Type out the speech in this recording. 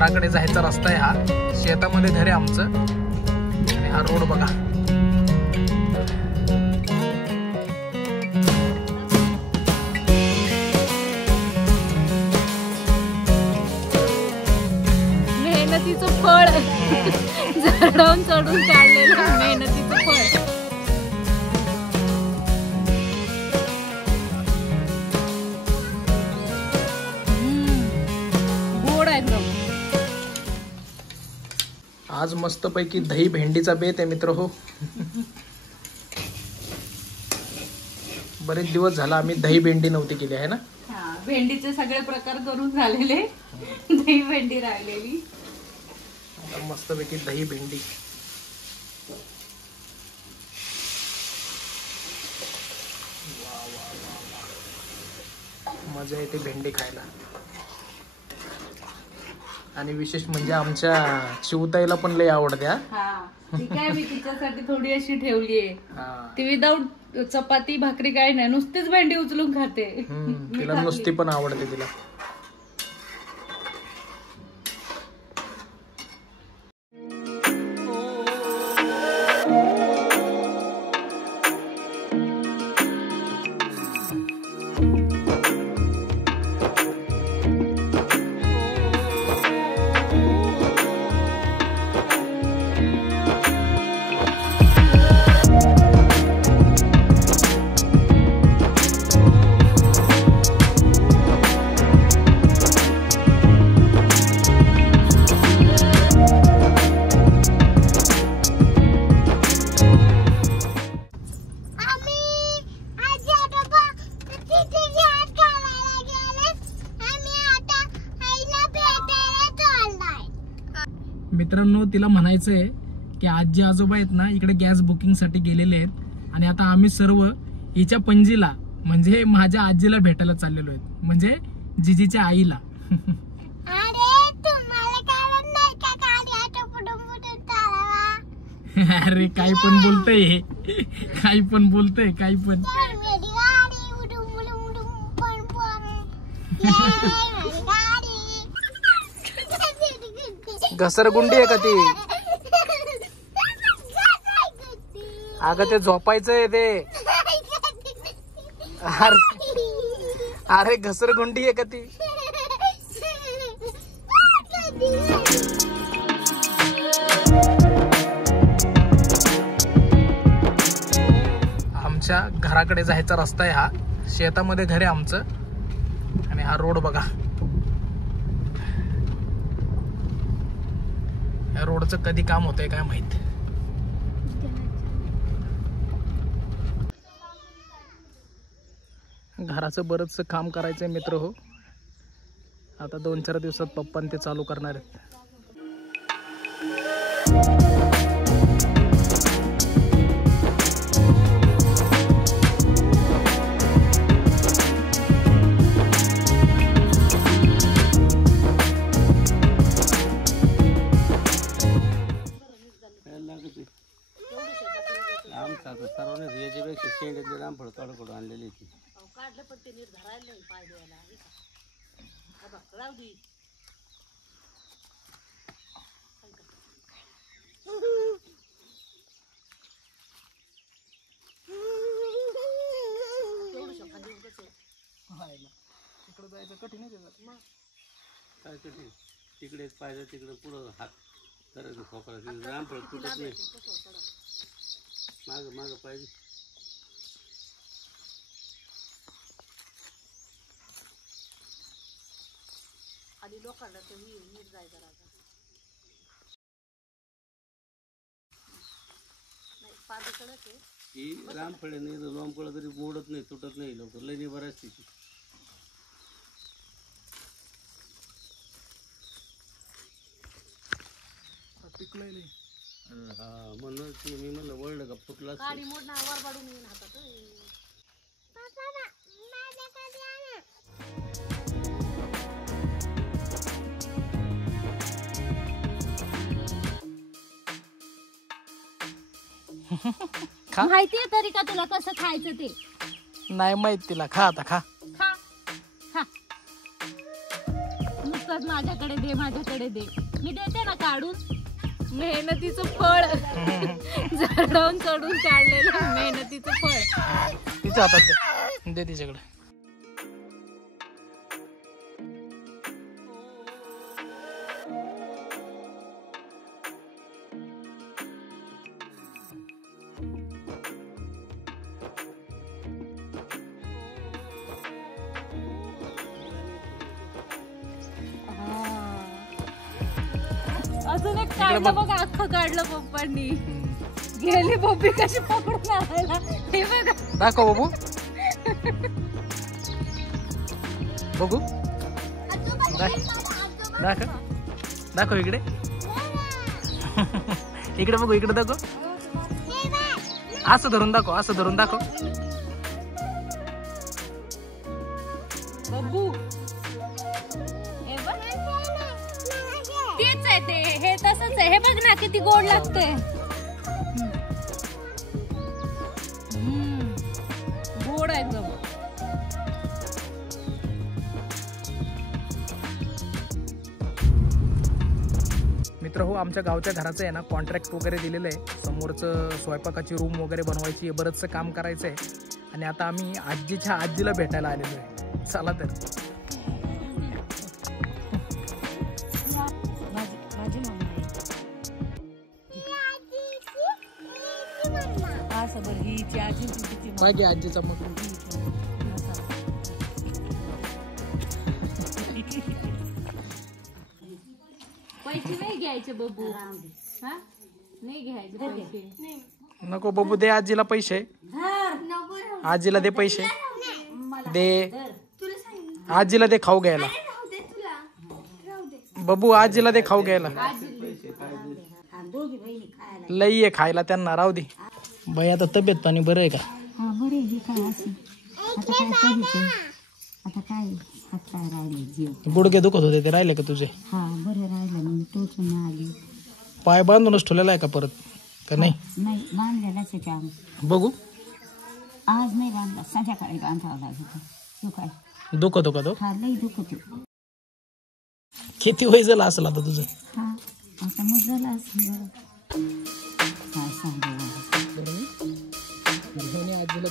घराकडे जायचा रस्ता आहे हा. शेतामध्ये घर आहे आमचं आणि हा रोड बघा. मेहनतीचं फळ झाडावून चढून काढलेलं मेहनतीचं फळ. गोड आहे एकदम. आज मस्तपैकी दही भेंडीचा बेत आहे मित्र हो. बरेच दिवस झाला आम्ही दही भेंडी नव्हती केली आहे ना. भेंडीचे सगळे प्रकार करून झालेले, दही भेंडी राहिलेली. मस्तपैकी दही भेंडी. मजा येते भेंडी खायला. आणि विशेष म्हणजे आमच्या शिवताईला पण लय आवडते. ठीक आहे, मी तिच्यासाठी थोडी अशी ठेवलीये. ती विदाऊट चपाती भाकरी काय नाही, नुसतीच भेंडी उचलून खाते. तिला नुसती पण आवडते तिला. मित्रांनो, तिला म्हणायचंय की आजी आजोबा आहेत ना इकडे गॅस बुकिंग साठी गेलेले आहेत आणि आता आम्ही सर्व हिच्या पणजीला म्हणजे माझ्या आजीला भेटायला चाललेलो आहेत, म्हणजे जिजीच्या आईला. अरे काही पण बोलतय, काही पण बोलतय, काही पण. घसरगुंडी आहे का ती? अगं ते झोपायचंय ते. अरे घसरगुंडी आहे का ती? आमच्या घराकडे जायचा रस्ता आहे हा. शेतामध्ये घर आहे आमचं आणि हा रोड बघा. या रोडचं कधी काम होतंय काय माहित. घराचं बरंचसं काम करायचंय मित्र हो. आता 2-4 दिवसात पप्पा ते चालू करणार आहेत. सर्वांनी याच्यापेक्षा शेंड्यातले रामफळ काढून आणलेली ती काढलं, पण ते नीट धरायला नाही पाय द्यायला. तिकडे जायचं कठीण आहे. काय कठीण? तिकडे पाहिजे तिकडे पुढं हात करायचं खोकला. रामफळ तुटत नाही. माग माग पाहिजे. आणि लोकांना ते नीट जायचं राहतं. नाही पादीकडच आहे ही रामफळे नाही, लोंबकळा तरी मोडत नाही, तुटत नाही लवकर. लई बऱ्याच तिची पिकलंय नाही. हा म्हणून मी म्हणलं वळलं का फुटला. गाडी मोडणार वर बाडून येऊन हातात. माहितीये तरी का तुला कसं खायचं ते? नाही माहित तिला. खा आता, खा. खा खा. नुसतं म्हणतात माझ्याकडे दे माझ्याकडे दे, मी देते ना काढून. मेहनतीचं फळ झाडावून चढून काढलेलं मेहनतीचं फळ तिच्या हातात दे तिच्याकडे. अजून एक काढलं बघ, अख्खं काढलं पप्पांनी. गेली पप्पी कशी पकडून आणायला हे बघा. दाखव बाबू, बघू दाखव दाखव इकडे इकडे बघू, इकडे दाखव. असं धरून दाखव, असं धरून दाखव. बब्बू हे बघ, तेच आहे ते, हे तसंच आहे. हे बघ ना किती गोड लागतंय. गोड आहे एकदम. मित्र हो, आमच्या गावच्या घराचं आहे ना कॉन्ट्रॅक्ट वगैरे दिलेलं आहे. समोरचं स्वयंपाकाची रूम वगैरे बनवायची आहे, बरंचसं काम करायचं आहे. आणि आता आम्ही आजीला भेटायला आलेलो आहे. चला तर. मागे आजीचा मग पैसे नाही घ्यायचे बब्बू, हा नाही घ्यायचे पैसे. नको बबू, दे आजीला पैसे. आजीला दे पैसे, दे आजीला, दे खाऊ घ्यायला. बबू आजीला दे खाऊ घ्यायला. लई आहे खायला त्यांना, राहू दे. बाई आता तब्येत पाणी बरं आहे का? गुडघे दुखत होते ते राहिले का तुझे? पाय बांधूनच ठेवलेला आहे का परत का नाही? बघू. आज नाही बांधला, संध्याकाळी बांधावं लागत. दुखत हो का तो? हा लई दुखत. किती वय झालं असेल आता तुझं? हा आता मग झालं असेल. काय सांगू आजीला